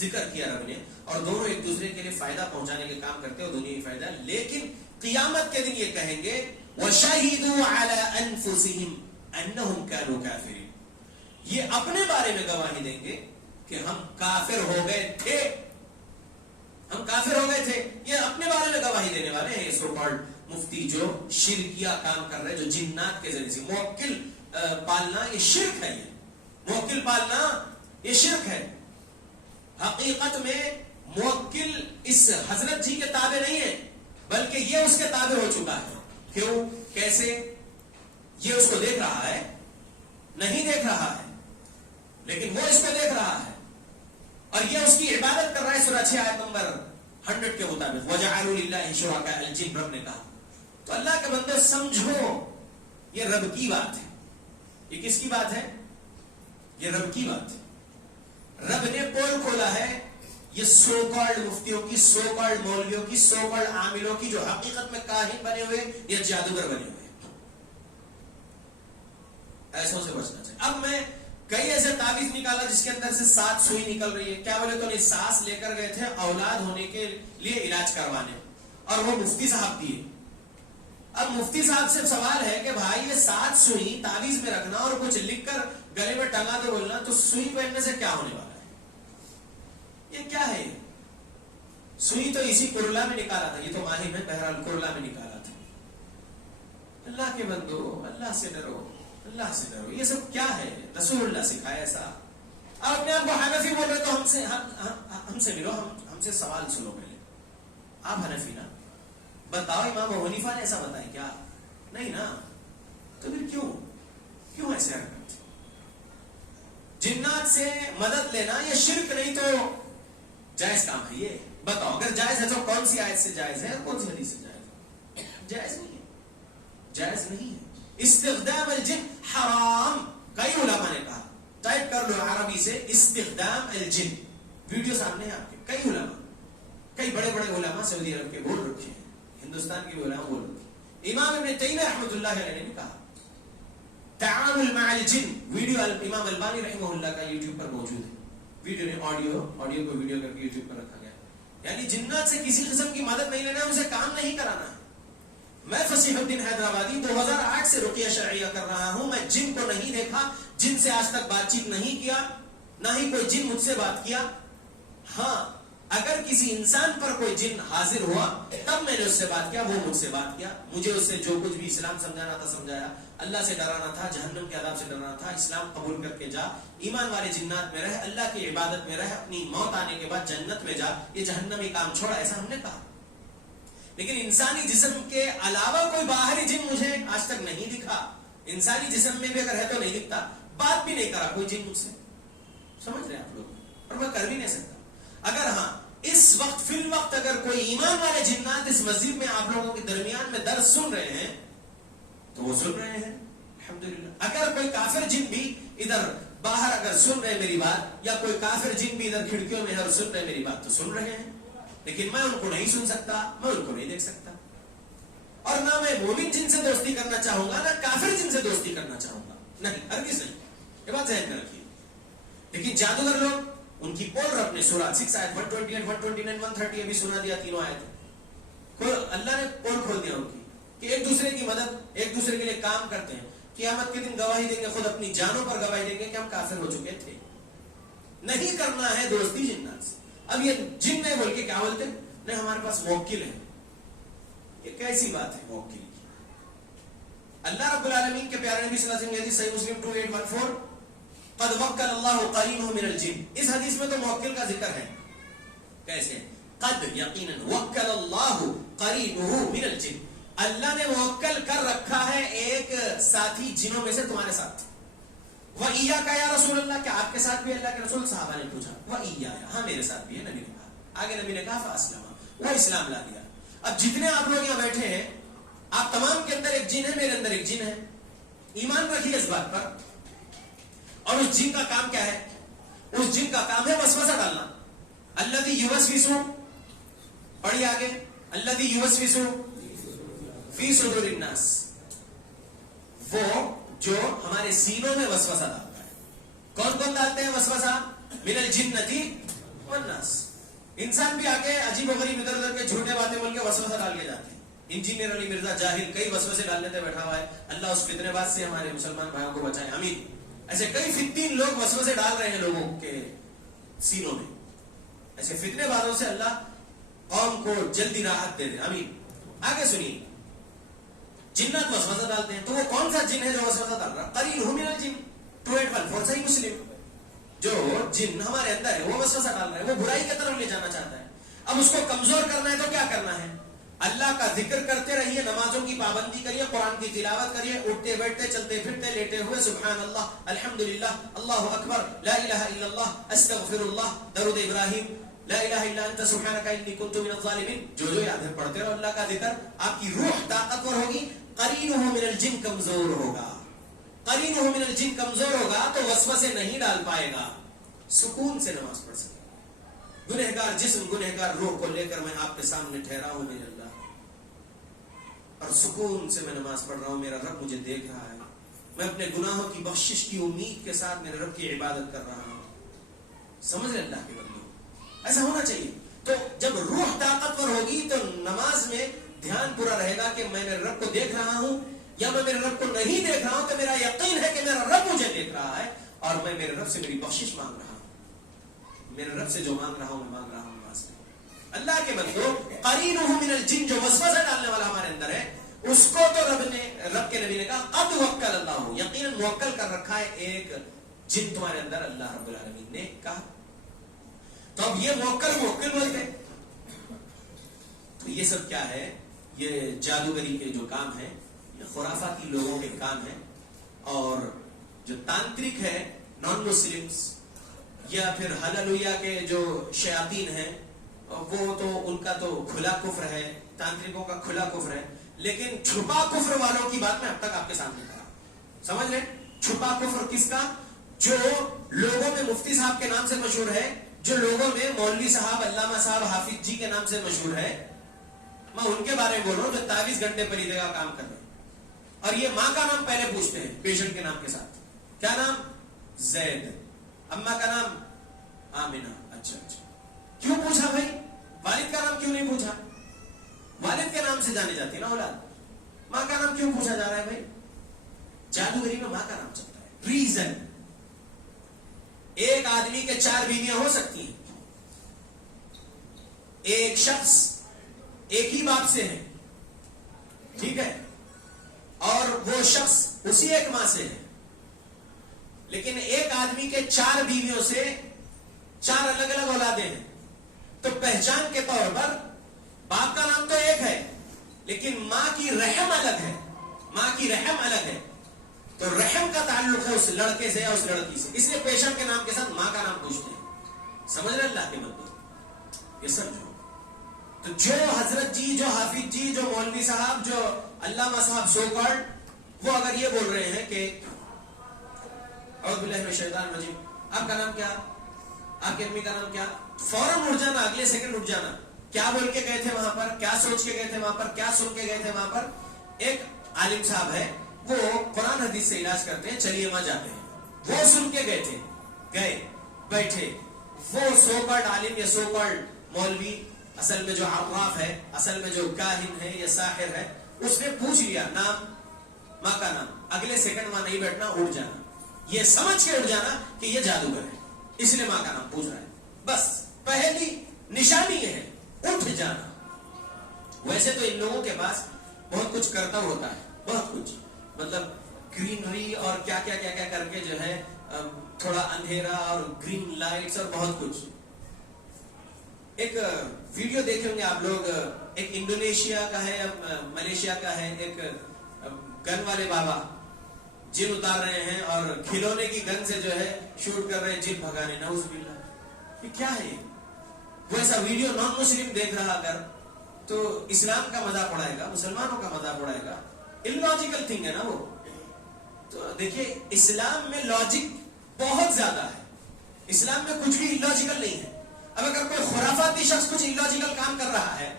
ذکر کیا رب نے, اور دونوں ایک دوسرے کے لیے فائدہ پہنچانے کے کام کرتے ہیں, اور دنیا کی فائدہ. لیکن قیامت کے دن یہ کہیں گے وَشَهِدُوا عَلَىٰ أَنفُسِهِمْ أَنَّهُمْ كَانُوا كَافِرِينَ, یہ اپنے بارے میں گواہی دیں گے کہ ہم کافر ہو گئے تھے, ہم کافر ہو گئے تھے. یہ اپنے بارے میں گواہی دینے والے ہیں یہ سو کالڈ مفتی جو شرکیہ کام کر رہے ہیں, جو جنات کے ذریعے سے موکل پالنا یہ شرک ہے. یہ موکل پالنا یہ شرک ہے. حقیقت میں موکل اس حضرت جی کے تابع نہیں ہے, بلکہ یہ اس کے تابع ہو چکا ہے. کیوں, کیسے؟ یہ اس کو دیکھ رہا ہے؟ نہیں دیکھ رہا ہے, لیکن وہ اس کو دیکھ رہا ہے, اور یہ اس کی عبادت کر رہا ہے. سورہ 6 آیت نمبر 100 کے مطابق وَجَعَلُوا لِلَّهِ شُرَكَاءَ الْجِنَّ, رب نے کہا. تو اللہ کے بندے سمجھو, یہ رب کی بات ہے. یہ کس کی بات ہے؟ یہ رب کی بات ہے. رب نے پول کھولا ہے یہ سو کالڈ مفتیوں کی, سو کالڈ مولویوں کی, سو کالڈ عاملوں کی, جو حقیقت میں کاہن بنے ہوئے یا جادوگر بنے ہوئے. ایسوں سے بچنا چاہیے. اب میں کئی ایسے تعویذ نکالا جس کے اندر سے 7 سوئی نکل رہی ہے. کیا بولے تو نہیں, سانس لے کر گئے تھے اولاد ہونے کے لیے علاج کروانے, اور وہ مفتی صاحب دیے. اب مفتی صاحب سے سوال ہے کہ بھائی یہ 7 سوئی تعویذ میں رکھنا اور کچھ لکھ کر گلے میں ٹنگا دے بولنا, تو سوئی پہننے سے کیا ہونے والا ہے؟ یہ کیا ہے؟ سوئی تو اسی کرلا میں نکالا تھا. یہ تو ماہی میں بہرحال کرلا میں نکالا تھا. اللہ کے بندو, اللہ سے ڈرو, اللہ سے ڈرو. یہ سب کیا ہے؟ رسول اللہ سکھایا ایسا. آپ اپنے آپ کو حنفی بول رہے تو ہم سے ملو, ہم سے سوال سنو پہلے. آپ حنفی نا, بتاؤ امام ابو حنیفہ نے ایسا بتایا کیا؟ نہیں نا. تو پھر کیوں ایسے حرکت؟ جنات سے مدد لینا یہ شرک نہیں تو جائز کام ہے. یہ بتاؤ اگر جائز ہے تو کون سی آیت سے جائز ہے اور کون سی حدیث سے جائز ہے؟ جائز نہیں ہے, جائز نہیں ہے. استخدام الجن حرام. کئی علماء نے کہا, ٹائپ کر لو عربی سے استخدام الجن, ویڈیو سامنے ہے آپ کے. کئی علماء, کئی بڑے بڑے علماء سعودی عرب کے بول رکھے ہیں, ہندوستان کے بھی علماء بول رکھے ہیں. امام ابن تیمیہ رحمۃ اللہ علیہ نے بھی کہا تعامل مع الجن. ویڈیو امام البانی رحمہ اللہ کا یوٹیوب پر موجود ہے. ویڈیو نے آڈیو کو ویڈیو کر کے یوٹیوب پر رکھا گیا. یعنی جنات سے کسی قسم کی مدد نہیں لینا ہے, ان سے کام نہیں کرانا ہے. میں فصیح الدین حیدرآبادی 2008 سے رقیہ شرعیہ کر رہا ہوں. میں جن کو نہیں دیکھا, جن سے آج تک بات چیت نہیں کیا, نہ ہی کوئی جن مجھ سے بات کیا. ہاں, اگر کسی انسان پر کوئی جن حاضر ہوا تب میں نے اس سے بات کیا, وہ مجھ سے بات کیا. مجھے اس سے جو کچھ بھی اسلام سمجھانا تھا سمجھایا, اللہ سے ڈرانا تھا, جہنم کے عذاب سے ڈرانا تھا. اسلام قبول کر کے جا, ایمان والے جنات میں رہ, اللہ کی عبادت میں رہ, اپنی موت آنے کے بعد جنت میں جا, یہ جہنمی کام چھوڑا, ایسا ہم نے کہا. لیکن انسانی جسم کے علاوہ کوئی باہری جن مجھے آج تک نہیں دکھا. انسانی جسم میں بھی اگر ہے تو نہیں دکھتا. بات بھی نہیں کرا کوئی جن مجھ سے. سمجھ رہے آپ لوگ, اور میں کر بھی نہیں سکتا. اگر ہاں اس وقت فی الوقت اگر کوئی ایمان والے جنات اس مسجد میں آپ لوگوں کے درمیان میں درس سن رہے ہیں تو وہ سن رہے ہیں الحمدللہ. اگر کوئی کافر جن بھی ادھر باہر اگر سن رہے میری بات, یا کوئی کافر جن بھی ادھر کھڑکیوں میں ہے اور سن رہے میری بات, تو سن رہے ہیں. لیکن میں ان کو نہیں سن سکتا, میں ان کو نہیں دیکھ سکتا, اور نہ میں مومن جن سے دوستی کرنا چاہوں گا, نہ کافر جن سے دوستی کرنا چاہوں گا. نہیں, ہرگز نہیں. یہ بات ذہن میں رکھیے. لیکن جادوگر لوگ ان کی پول رکھنے, سورہ 6 آیت 128 129 130 ابھی سنا دیا, تینوں آیت اللہ نے پول کھول دیا ان کی, کہ ایک دوسرے کی مدد, ایک دوسرے کے لیے کام کرتے ہیں. قیامت کے دن گواہی دیں گے, خود اپنی جانوں پر گواہی دیں گے کہ ہم کافر ہو چکے تھے. نہیں کرنا ہے دوستی جنات سے. اب یہ جن نہیں بول کے کیا بولتے, نہیں ہمارے پاس موکل ہے. یہ کیسی بات ہے موکل کی؟ اللہ رب العالمین کے پیارے نبی صلی اللہ علیہ وسلم, صحیح مسلم 2814, قد وکل اللہ قرینہ من الجن. اس حدیث میں تو موکل کا ذکر ہے. کیسے؟ قد یقینا وکل اللہ قرینہ من الجن. اللہ نے موکل کر رکھا ہے ایک ساتھی جنوں میں سے تمہارے ساتھ. وَإِيَّاكَ يَا رسول اللہ, کیا آپ کے ساتھ بھی اللہ کے رسول؟ صحابہ نے پوچھا. وَإِيَّايَ, ہاں میرے ساتھ بھی ہے. نبی نے کہا, آگے نبی نے کہا فَأَسْلَمَ, وہ اسلام لا دیا. اب جتنے آپ لوگ یہاں بیٹھے ہیں, آپ تمام کے اندر ایک جن ہے, میرے اندر ایک جن ہے. ایمان رکھیے اس بات پر. اور اس جن کا کام کیا ہے؟ اس جن کا کام ہے وسوسہ ڈالنا. الذی یوسوس, پڑھیے آگے, الذی یوسوس فی صدور الناس, وہ جو ہمارے سینوں میں وسوسہ ڈالتا ہے. کون کون ڈالتے ہیں وسوسہ؟ من الجنتی والناس. انسان بھی آگے عجیب و غریب ادھر ادھر کے جھوٹے باتیں بول کے وسوسہ ڈال کے جاتے ہیں. انجینئر علی مرزا جاہل کئی وسوسے ڈالنے سے بیٹھا ہوا ہے. اللہ اس فتنے باز سے ہمارے مسلمان بھائیوں کو بچائے, آمین. ایسے کئی فتین لوگ وسوسے ڈال رہے ہیں لوگوں کے سینوں میں. ایسے فتنے بازوں سے اللہ قوم کو جلدی راحت دے دے, آمین. آگے سنیے, جنات وسوسہ ڈالتے ہیں, تو وہ کون سا جن ہے جو وسوسہ ڈال رہا؟ قرین من الجن 281 صحیح مسلم. جو جن ہمارے اندر ہے وہ وسوسہ ڈال رہا ہے, وہ برائی کی طرف لے جانا چاہتا ہے. اب اس کو کمزور کرنا ہے تو کیا کرنا ہے؟ اللہ کا ذکر کرتے رہیے, نمازوں کی پابندی کریے, قرآن کی تلاوت کریے, اٹھتے بیٹھتے چلتے پھرتے لیٹے ہوئے سبحان اللہ, الحمدللہ, اللہ اکبر, لا الہ الا اللہ, استغفر اللہ, درود ابراہیم, لا الہ الا انت سبحانک انی کنت من الظالمین. جو یاد ہے پڑھتے رہو اللہ کا ذکر, آپ کی روح طاقتور ہوگی. قرینہ من الجن کمزور ہوگا, قرینہ من الجن کمزور ہوگا تو وسوسے نہیں ڈال پائے گا, سکون سے نماز پڑھ سکے. گنہگار جسم گنہگار روح کو لے کر میں آپ کے سامنے ٹھہرا ہوں میرے اللہ, اور سکون سے میں نماز پڑھ رہا ہوں. میرا رب مجھے دیکھ رہا ہے, میں اپنے گناہوں کی بخشش کی امید کے ساتھ میرے رب کی عبادت کر رہا ہوں. سمجھ رہے اللہ کے بندوں, ایسا ہونا چاہیے. تو جب روح طاقتور ہوگی تو نماز میں دھیان پورا رہے گا کہ میں میرے رب کو دیکھ رہا ہوں, یا میں میرے رب کو نہیں دیکھ رہا ہوں تو میرا یقین ہے کہ میرا رب مجھے دیکھ رہا ہے, اور میں میرے رب سے میری بخشش مانگ رہا ہوں. میرے رب سے جو مانگ رہا ہوں میں مانگ رہا ہوں نماز میں. اللہ کے بندو, قرینہ من الجن جو وسوسہ ڈالنے والا ہمارے اندر ہے, اس کو تو رب کے نبی نے کہا قد وکل اللہ, یقیناً موکل کر رکھا ہے ایک جن تمہارے اندر, اللہ رب العالمین نے کہا. تو اب یہ موکل بولتے, تو یہ سب کیا ہے؟ یہ جادوگری کے جو کام ہے, یہ خرافاتی لوگوں کے کام ہے. اور جو تانترک ہے, نان مسلمز, یا پھر ہللویا کے جو شیاطین ہیں, وہ تو ان کا تو کھلا کفر ہے, تانترکوں کا کھلا کفر ہے. لیکن چھپا کفر والوں کی بات میں اب تک آپ کے سامنے کرا. سمجھ لیں, چھپا کفر کس کا؟ جو لوگوں میں مفتی صاحب کے نام سے مشہور ہے, جو لوگوں میں مولوی صاحب, علامہ صاحب, حافظ جی کے نام سے مشہور ہے. میں ان کے بارے میں بول رہا ہوں جو 23 گھنٹے پریدے کا کام کر رہے ہیں, اور یہ ماں کا نام پہلے پوچھتے ہیں پیشنٹ کے نام کے ساتھ. کیا نام؟ زید. اماں کا نام آمینہ. اچھا, کیوں پوچھا بھائی؟ والد کا نام کیوں نہیں پوچھا؟ والد کے نام سے جانے جاتی ہے نا اولاد, ماں کا نام کیوں پوچھا جا رہا ہے بھائی؟ جادوگری میں ماں کا نام چلتا ہے. ریزن, ایک آدمی کے 4 بیویاں ہو سکتی ہیں, ایک شخص ایک ہی باپ سے ہے, ٹھیک ہے, اور وہ شخص اسی ایک ماں سے ہے, لیکن ایک آدمی کے 4 بیویوں سے 4 الگ الگ اولادیں ہیں. تو پہچان کے طور پر باپ کا نام تو ایک ہے, لیکن ماں کی رحم الگ ہے, ماں کی رحم الگ ہے. تو رحم کا تعلق ہے اس لڑکے سے یا اس لڑکی سے, اس لیے پیشنٹ کے نام کے ساتھ ماں کا نام پوچھتے ہیں. سمجھ رہے اللہ کے مطلب, یہ سمجھو. تو جو حضرت جی, جو حافظ جی, جو مولوی صاحب, جو علامہ صاحب سو کالڈ, وہ اگر یہ بول رہے ہیں کہ اعوذ باللہ من الشیطان الرجیم, آپ کا نام کیا, آپ کی امی کا نام کیا, فوراً اٹھ جانا, اگلے سیکنڈ اٹھ جانا. کیا بول کے گئے تھے وہاں پر, کیا سوچ کے گئے تھے وہاں پر, کیا سن کے گئے تھے وہاں پر. ایک عالم صاحب ہے, وہ قرآن حدیث سے علاج کرتے ہیں, چلیے وہاں جاتے ہیں. وہ سن کے گئے تھے, گئے بیٹھے, وہ سو کالڈ عالم یا سو کالڈ مولوی, اصل میں جو عراف ہے, اصل میں جو کاہن ہے یا ساحر ہے, اس نے پوچھ لیا نام, ماں کا نام, اگلے سیکنڈ وہاں نہیں بیٹھنا, اٹھ جانا, یہ سمجھ کے اٹھ جانا کہ یہ جادوگر ہے, اس لیے ماں کا نام پوچھ رہا ہے. بس پہلی نشانی یہ ہے, اٹھ جانا. ویسے تو ان لوگوں کے پاس بہت کچھ کرتا ہوتا ہے, بہت کچھ, مطلب گرینری اور کیا کیا کیا کیا کر کے جو ہے تھوڑا اندھیرا اور گرین لائٹس اور بہت کچھ. ایک ویڈیو دیکھیں ہوں گے آپ لوگ, ایک انڈونیشیا کا ہے, ملیشیا کا ہے, ایک گن والے بابا جن اتار رہے ہیں اور کھلونے کی گن سے جو ہے شوٹ کر رہے ہیں جن بھگانے. نعوذ باللہ, یہ کیا ہے؟ وہ ایسا ویڈیو نان مسلم دیکھ رہا اگر تو اسلام کا مذاق اڑائے گا, مسلمانوں کا مذاق اڑائے گا. illogical تھنگ ہے نا وہ. تو دیکھیے اسلام میں لاجک بہت زیادہ ہے, اسلام میں کچھ بھی illogical نہیں ہے. اب اگر کوئی خرافاتی شخص کچھ illogical کام کر رہا ہے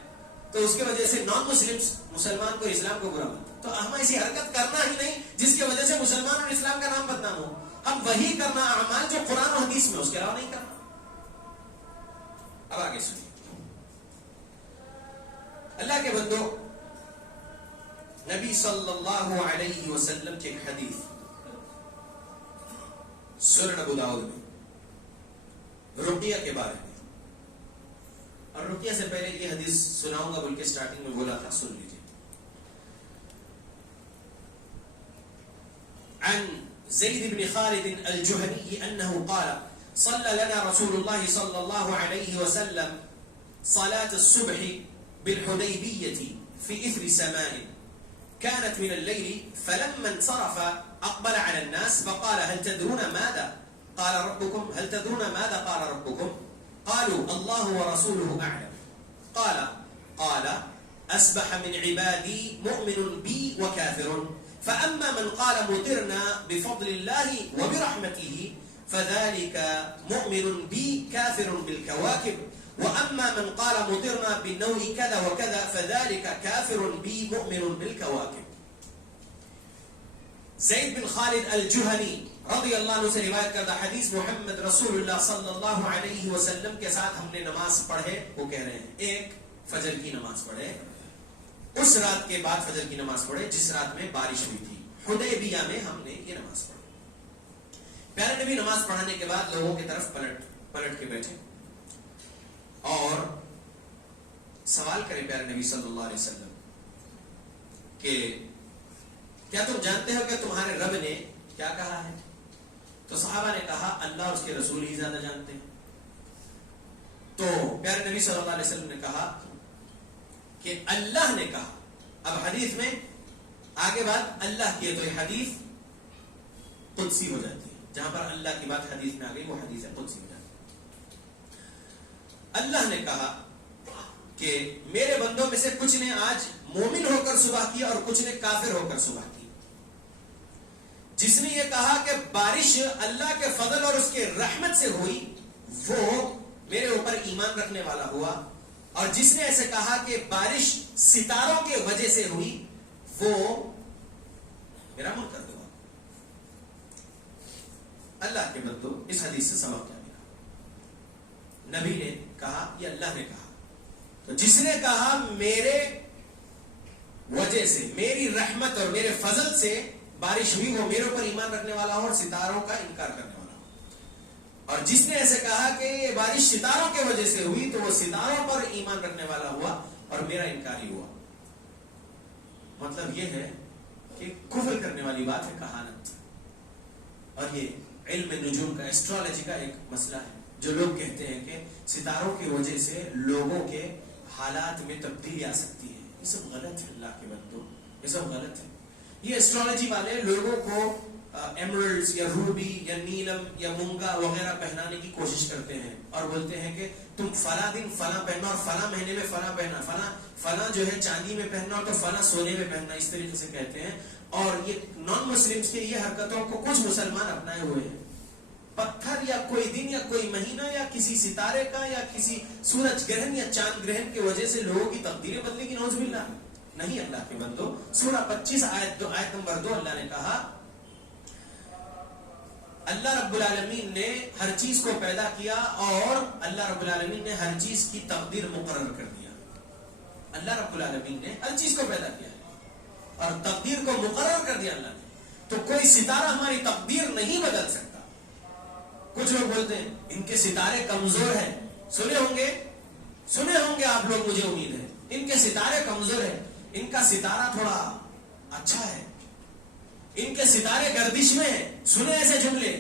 تو اس کی وجہ سے نان مسلم مسلمان کو اسلام کو برا مانتے. تو ہم ایسی حرکت کرنا ہی نہیں جس کی وجہ سے مسلمان اور اسلام کا نام بدنام ہو. ہم وہی کرنا اعمال جو قرآن و حدیث میں, اس کے علاوہ نہیں کرنا. اب آگے سنیے. اللہ کے بندو، نبی صلی اللہ علیہ وسلم کی ایک حدیث سنن ابو داؤد میں رقیہ کے بارے میں، اور رقیہ سے پہلے یہ حدیث سناؤں گا بول کے سٹارٹنگ میں بولا تھا، سن لیجیے. عن زید بن خالد الجهني انه قال صلى لنا رسول الله صلى الله عليه وسلم صلاة الصبح بالحديبية في إثر سماء كانت من الليل، فلما انصرف أقبل على الناس فقال هل تدرون ماذا قال ربكم؟ هل تدرون ماذا قال ربكم؟ قالوا الله ورسوله أعلم. قال أصبح من عبادي مؤمن بي وكافر، فأما من قال مطرنا بفضل الله وبرحمته فذلك مؤمن بي كافر بالكواكب، وأما من قال مطرنا بالنوع كذا وكذا فذلك كافر بي مؤمن بالكواكب. زید بن خالد الجہنی رضی اللہ عنہ سے روایت کردہ حدیث، محمد رسول اللہ صلی اللہ علیہ وسلم کے ساتھ ہم نے نماز پڑھے. وہ کہہ رہے ہیں ایک فجر کی نماز پڑھے، اس رات کے بعد فجر کی نماز پڑھے جس رات میں بارش ہوئی تھی. حدیبیہ میں ہم نے یہ نماز پڑھی. پیارے نبی نماز پڑھانے کے بعد لوگوں کی طرف پلٹ کے بیٹھے اور سوال کرے پیارے نبی صلی اللہ علیہ وسلم کہ کیا تم جانتے ہو کہ تمہارے رب نے کیا کہا ہے؟ تو صحابہ نے کہا اللہ اور اس کے رسول ہی زیادہ جانتے ہیں. تو پیارے نبی صلی اللہ علیہ وسلم نے کہا کہ اللہ نے کہا. اب حدیث میں آگے بات اللہ کی ہے تو یہ حدیث قدسی ہو جاتی ہے. جہاں پر اللہ کی بات حدیث میں آ گئی وہ حدیث قدسی ہو جاتی ہے. اللہ نے کہا کہ میرے بندوں میں سے کچھ نے آج مومن ہو کر صبح کی اور کچھ نے کافر ہو کر صبح کی. جس نے یہ کہا کہ بارش اللہ کے فضل اور اس کے رحمت سے ہوئی وہ میرے اوپر ایمان رکھنے والا ہوا، اور جس نے ایسے کہا کہ بارش ستاروں کے وجہ سے ہوئی وہ میرا منکر ہوا. اللہ کے بندو، اس حدیث سے سبق کیا ملا؟ نبی نے کہا یہ اللہ نے کہا، تو جس نے کہا میرے وجہ سے، میری رحمت اور میرے فضل سے بارش ہوئی وہ میرے اوپر ایمان رکھنے والا ہو اور ستاروں کا انکار کرنے والا ہو. اور جس نے ایسے کہا کہ یہ بارش ستاروں کے وجہ سے ہوئی تو وہ ستاروں پر ایمان رکھنے والا ہوا اور میرا انکاری ہوا. مطلب یہ ہے کہ کفر کرنے والی بات ہے کہانت. اور یہ علم نجوم کا، ایسٹرالوجی کا ایک مسئلہ ہے. جو لوگ کہتے ہیں کہ ستاروں کی وجہ سے لوگوں کے حالات میں تبدیلی آ سکتی ہے، یہ سب غلط ہے. اللہ کے بندو، یہ سب غلط ہے. یہ ایسٹرالوجی والے لوگوں کو ایمرلڈز یا روبی یا نیلم یا مونگا وغیرہ پہنانے کی کوشش کرتے ہیں اور بولتے ہیں کہ تم فلاں دن فلاں پہننا اور فلاں مہینے میں فلاں پہننا، فلاں جو ہے چاندی میں پہننا اور تو فلاں سونے میں پہننا، اس طریقے سے کہتے ہیں. اور یہ نان مسلمز کے یہ حرکتوں کو کچھ مسلمان اپنائے ہوئے ہیں. پتھر یا کوئی دن یا کوئی مہینہ یا کسی ستارے کا یا کسی سورج گرہن یا چاند گرہن کی وجہ سے لوگوں کی تقدیریں بدلے گی، نعوذ باللہ. نہیں. اللہ کے بندو، سورہ 25 آیت نمبر 2 اللہ نے کہا اللہ رب العالمین نے ہر چیز کو پیدا کیا اور اللہ رب العالمین نے ہر چیز کی تقدیر مقرر کر دیا. اللہ رب العالمین نے ہر چیز کو پیدا کیا اور تقدیر کو مقرر کر دیا اللہ نے. تو کوئی ستارہ ہماری تقدیر نہیں بدل سکتا. کچھ لوگ بولتے ہیں ان کے ستارے کمزور ہیں. سنے ہوں گے آپ لوگ، مجھے امید ہے ان کے ستارے کمزور ہیں، ان کا ستارہ تھوڑا اچھا ہے، ان کے ستارے گردش میں ہیں. سنے ایسے جملے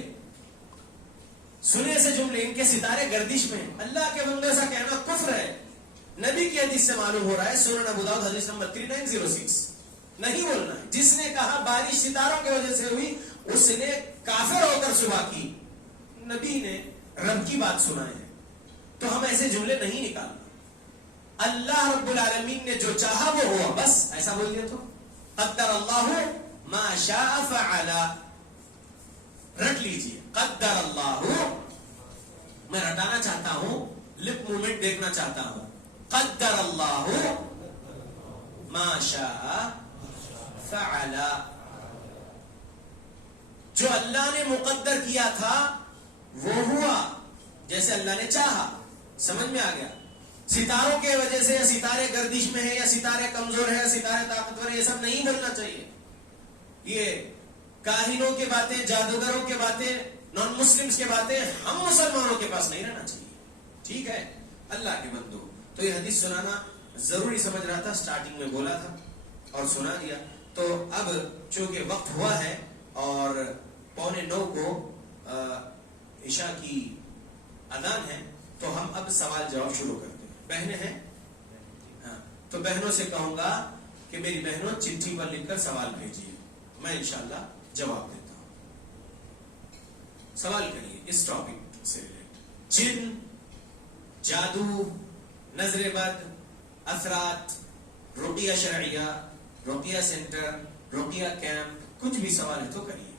ان کے ستارے گردش میں ہیں. اللہ کے بندے ایسا کہنا کفر ہے. نبی کی حدیث سے معلوم ہو رہا ہے، سنن ابو داؤد حدیث نمبر 3906. نہیں بولنا ہے. جس نے کہا بارش ستاروں کی وجہ سے ہوئی اس نے کافر ہو کر صبح کی. نبی نے رب کی بات سنائے ہیں تو ہم ایسے جملے نہیں نکالنا. اللہ رب العالمین نے جو چاہا وہ ہوا، بس ایسا بول دیا تو قدر اللہ ما شاء فعل. رٹ لیجئے، قدر اللہ. میں رٹانا چاہتا ہوں، لپ مومنٹ دیکھنا چاہتا ہوں. قدر اللہ ما شاء فعل. جو اللہ نے مقدر کیا تھا وہ ہوا جیسے اللہ نے چاہا. سمجھ میں آ گیا؟ ستاروں کے وجہ سے یا ستارے گردش میں ہے یا ستارے کمزور ہے یا ستارے طاقتور ہے، یہ سب نہیں بولنا چاہیے. یہ کاہنوں کی باتیں، جادوگروں کی باتیں، نان مسلمز کی باتیں ہم مسلمانوں کے پاس نہیں رہنا چاہیے. ٹھیک ہے اللہ کے بندو، تو یہ حدیث سنانا ضروری سمجھ رہا تھا، سٹارٹنگ میں بولا تھا اور سنا دیا. تو اب چونکہ وقت ہوا ہے اور 8:45 کو عشاء کی اذان ہے، تو ہم اب سوال جواب شروع کرتے ہیں. بہنیں ہیں؟ ہاں، تو بہنوں سے کہوں گا کہ میری بہنوں چٹھی پر لکھ کر سوال بھیجیے، میں انشاءاللہ جواب دیتا ہوں. سوال کریے اس ٹاپک سے ریلیٹڈ. جن، جادو، نظر بد، اثرات، رقیہ شرعیہ، رقیہ سینٹر، رقیہ کیمپ، کچھ بھی سوال ہے تو کریے.